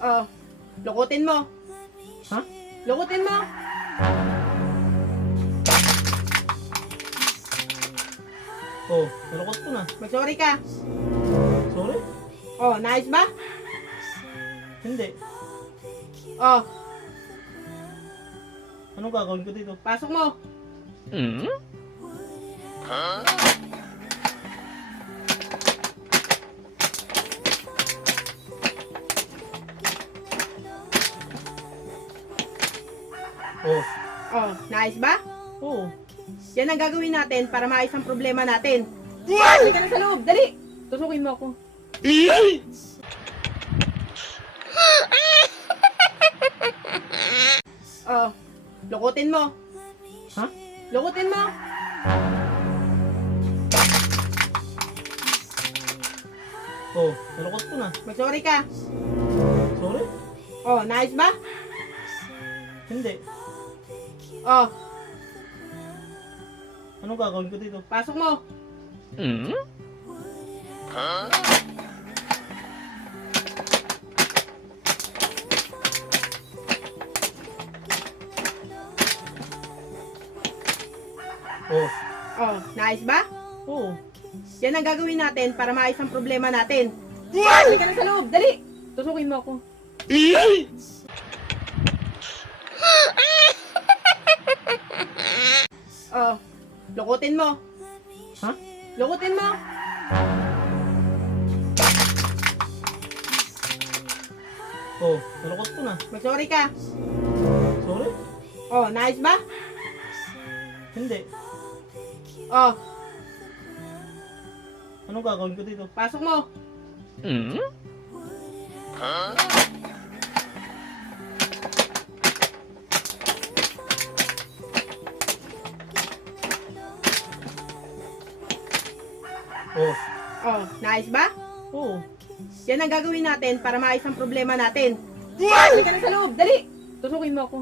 Oh, lukutin mo. Ha? Lukutin mo. Oh, nalukot ko na. Mag-sorry ka. Sorry? Oh, nice ba? Hindi. Oh, Anong gagawin ko dito? pasok mo. Oh, Oh, nice ba? oh. Yan ang gagawin natin para maayos ang problema natin. Dali ka na sa loob, dali! Tusukin mo ako. Oh, lukutin mo. Ha? Lukutin mo. Oh, nalukot ko na. Mag-sorry ka. Sorry? Oh, nice ba? Hindi. Oh, Anong gagawin ko dito? pasok mo. Oh, Oh, nice ba? oh. Yan ang gagawin natin para maayos ang problema natin. Dali ka na sa loob, dali! Tusukin mo ako. Oh, lukutin mo. Ha? Lukutin mo. Oh, nalukot ko na. Mag-sorry ka. Sorry? Oh, nice ba? Hindi. Oh, Anong gagawin ko dito? pasok mo. Oh, Oh, nice ba? oh. Yan ang gagawin natin para maayos ang problema natin. Dali ka na sa loob, dali! Tusukin mo ako.